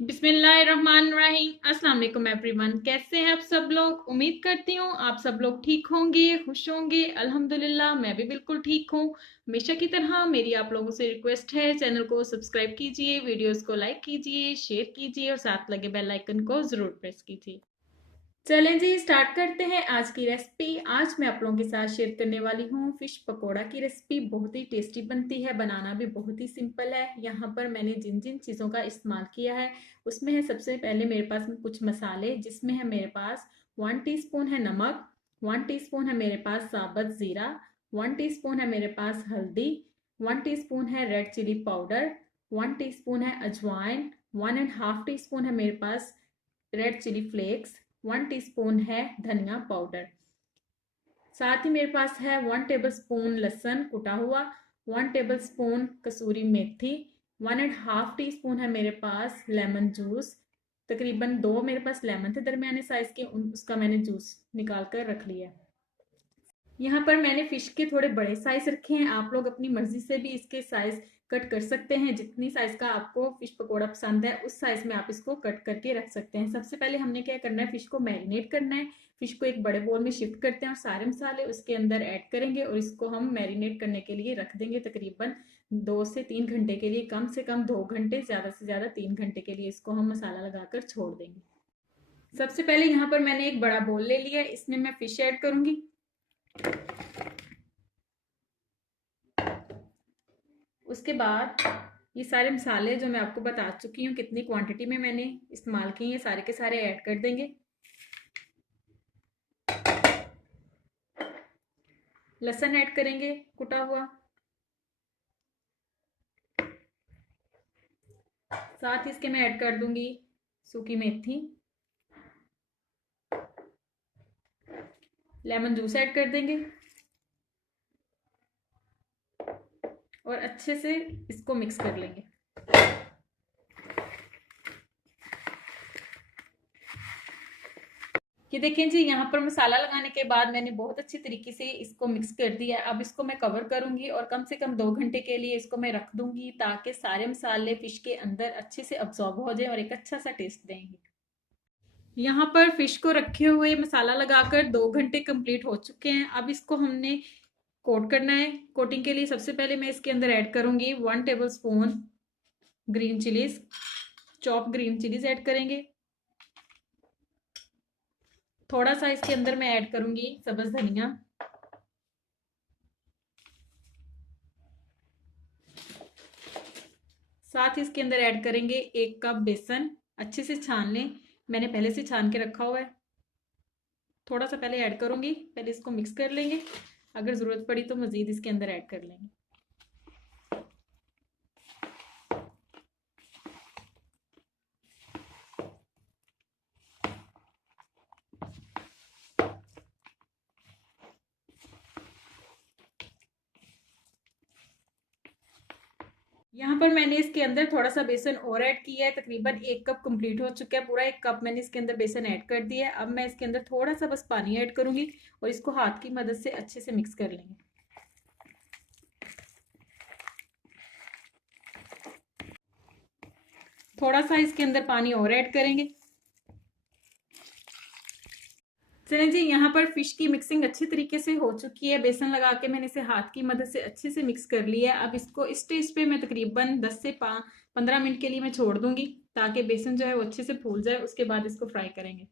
बिस्मिल्लाहिर्रहमानिर्रहीम। अस्सलाम वालेकुम एवरीवन। कैसे हैं आप सब लोग? उम्मीद करती हूँ आप सब लोग ठीक होंगे, खुश होंगे। अल्हम्दुलिल्लाह मैं भी बिल्कुल ठीक हूँ। हमेशा की तरह मेरी आप लोगों से रिक्वेस्ट है, चैनल को सब्सक्राइब कीजिए, वीडियोस को लाइक कीजिए, शेयर कीजिए और साथ लगे बेल आइकन को जरूर प्रेस कीजिए। चलें जी, स्टार्ट करते हैं आज की रेसिपी। आज मैं आप लोगों के साथ शेयर करने वाली हूँ फिश पकोड़ा की रेसिपी। बहुत ही टेस्टी बनती है, बनाना भी बहुत ही सिंपल है। यहाँ पर मैंने जिन जिन चीज़ों का इस्तेमाल किया है उसमें है सबसे पहले मेरे पास कुछ मसाले, जिसमें है मेरे पास 1 टीस्पून है नमक, 1 टीस्पून है मेरे पास साबुत ज़ीरा, 1 टीस्पून है मेरे पास हल्दी, 1 टीस्पून है रेड चिली पाउडर, 1 टीस्पून है अजवाइन, 1.5 टीस्पून है मेरे पास रेड चिली फ्लेक्स, 1 टीस्पून है धनिया पाउडर। साथ ही मेरे पास है 1 टेबल स्पून लहसुन कुटा हुआ, 1 टेबल स्पून कसूरी मेथी, 1.5 टीस्पून है मेरे पास लेमन जूस। तकरीबन 2 मेरे पास लेमन थे दरमियाने साइज के, उसका मैंने जूस निकाल कर रख लिया। यहाँ पर मैंने फिश के थोड़े बड़े साइज रखे हैं। आप लोग अपनी मर्जी से भी इसके साइज कट कर सकते हैं। जितनी साइज का आपको फिश पकोड़ा पसंद है उस साइज में आप इसको कट करके रख सकते हैं। सबसे पहले हमने क्या करना है, फिश को मैरिनेट करना है। फिश को एक बड़े बोल में शिफ्ट करते हैं और सारे मसाले उसके अंदर ऐड करेंगे और इसको हम मैरिनेट करने के लिए रख देंगे तकरीबन 2 से 3 घंटे के लिए। कम से कम 2 घंटे, ज्यादा से ज्यादा 3 घंटे के लिए इसको हम मसाला लगाकर छोड़ देंगे। सबसे पहले यहाँ पर मैंने एक बड़ा बोल ले लिया है, इसमें मैं फिश ऐड करूंगी। उसके बाद ये सारे मसाले जो मैं आपको बता चुकी हूँ कितनी क्वांटिटी में मैंने इस्तेमाल किए हैं, सारे के सारे ऐड कर देंगे। लहसुन ऐड करेंगे कुटा हुआ, साथ ही इसके मैं ऐड कर दूंगी सूखी मेथी, लेमन जूस ऐड कर देंगे और अच्छे से इसको मिक्स कर लेंगे। ये देखें जी, यहाँ पर मसाला लगाने के बाद मैंने बहुत अच्छी तरीके से इसको मिक्स कर दिया है। अब इसको मैं कवर करूंगी और कम से कम 2 घंटे के लिए इसको मैं रख दूंगी, ताकि सारे मसाले फिश के अंदर अच्छे से अब्सॉर्ब हो जाए और एक अच्छा सा टेस्ट देंगे। यहाँ पर फिश को रखे हुए मसाला लगाकर 2 घंटे कंप्लीट हो चुके हैं। अब इसको हमने कोट करना है। कोटिंग के लिए सबसे पहले मैं इसके अंदर ऐड करूंगी 1 table spoon green chillies, chop green chillies add करेंगे। थोड़ा सा इसके अंदर मैं ऐड करूंगी सब्ज धनिया, साथ ही इसके अंदर ऐड करेंगे 1 कप बेसन। अच्छे से छान लें, मैंने पहले से छान के रखा हुआ है। थोड़ा सा पहले ऐड करूंगी, पहले इसको मिक्स कर लेंगे, अगर जरूरत पड़ी तो मजीद इसके अंदर ऐड कर लेंगे। यहाँ पर मैंने इसके अंदर थोड़ा सा बेसन और ऐड किया है। तकरीबन 1 कप कंप्लीट हो चुका है, पूरा 1 कप मैंने इसके अंदर बेसन ऐड कर दिया है। अब मैं इसके अंदर थोड़ा सा बस पानी ऐड करूंगी और इसको हाथ की मदद से अच्छे से मिक्स कर लेंगे। थोड़ा सा इसके अंदर पानी और ऐड करेंगे। चलें जी, यहाँ पर फिश की मिक्सिंग अच्छी तरीके से हो चुकी है। बेसन लगा के मैंने इसे हाथ की मदद से अच्छे से मिक्स कर लिया है। अब इसको इस स्टेज पे मैं तकरीबन 10 से 15 मिनट के लिए मैं छोड़ दूंगी, ताकि बेसन जो है वो अच्छे से फूल जाए। उसके बाद इसको फ्राई करेंगे।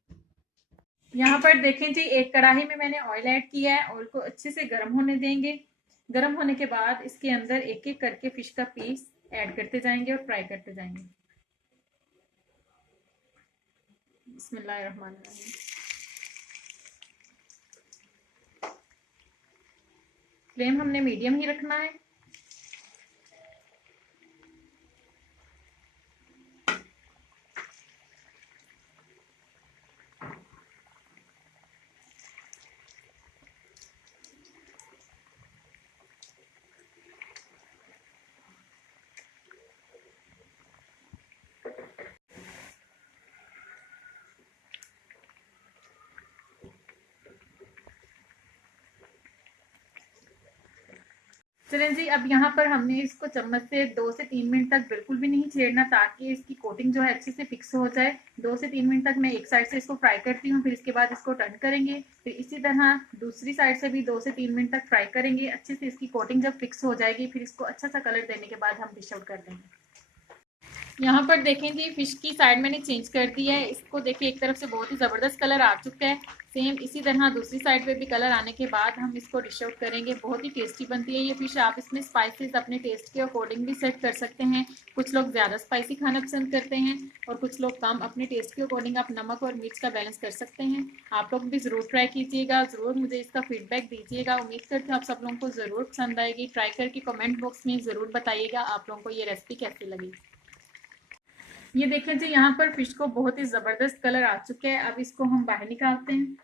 यहाँ पर देखें जी, एक कढ़ाई में मैंने ऑयल ऐड किया है। ऑयल को अच्छे से गर्म होने देंगे। गर्म होने के बाद इसके अंदर एक एक करके फिश का पीस ऐड करते जाएंगे और फ्राई करते जाएंगे। बिस्मिल्लाहिर्रहमानिर्रहीम। फ्लेम हमने मीडियम ही रखना है। चलें जी, अब यहाँ पर हमने इसको चम्मच से 2 से 3 मिनट तक बिल्कुल भी नहीं छेड़ना, ताकि इसकी कोटिंग जो है अच्छे से फिक्स हो जाए। 2 से 3 मिनट तक मैं एक साइड से इसको फ्राई करती हूँ, फिर इसके बाद इसको टर्न करेंगे। फिर इसी तरह दूसरी साइड से भी 2 से 3 मिनट तक फ्राई करेंगे। अच्छे से इसकी कोटिंग जब फिक्स हो जाएगी, फिर इसको अच्छा सा कलर देने के बाद हम डिश आउट कर देंगे। यहाँ पर देखें जी, फिश की साइड मैंने चेंज कर दी है। इसको देखिए, एक तरफ से बहुत ही ज़बरदस्त कलर आ चुका है। सेम इसी तरह दूसरी साइड पे भी कलर आने के बाद हम इसको डिश आउट करेंगे। बहुत ही टेस्टी बनती है ये फिश। आप इसमें स्पाइसेस अपने टेस्ट के अकॉर्डिंग भी सेट कर सकते हैं। कुछ लोग ज़्यादा स्पाइसी खाना पसंद करते हैं और कुछ लोग कम। अपने टेस्ट के अकॉर्डिंग आप नमक और मिर्च का बैलेंस कर सकते हैं। आप लोग भी ज़रूर ट्राई कीजिएगा, ज़रूर मुझे इसका फीडबैक दीजिएगा। उम्मीद करती हूँ आप सब लोगों को ज़रूर पसंद आएगी। ट्राई करके कमेंट बॉक्स में ज़रूर बताइएगा आप लोगों को ये रेसिपी कैसी लगी। ये देखें जी, यहाँ पर फिश को बहुत ही ज़बरदस्त कलर आ चुका है। अब इसको हम बाहर निकालते हैं।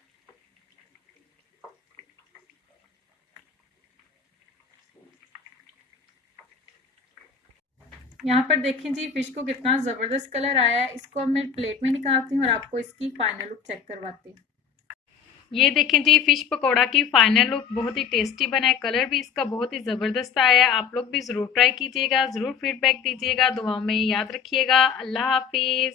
यहाँ पर देखें जी, फिश को कितना ज़बरदस्त कलर आया है। इसको अब मैं प्लेट में निकालती हूँ और आपको इसकी फाइनल लुक चेक करवाती हूँ। ये देखें जी, फिश पकौड़ा की फाइनल लुक बहुत ही टेस्टी बना है। कलर भी इसका बहुत ही ज़बरदस्त आया है। आप लोग भी ज़रूर ट्राई कीजिएगा, ज़रूर फीडबैक दीजिएगा। दुआओं में याद रखिएगा। अल्लाह हाफिज़।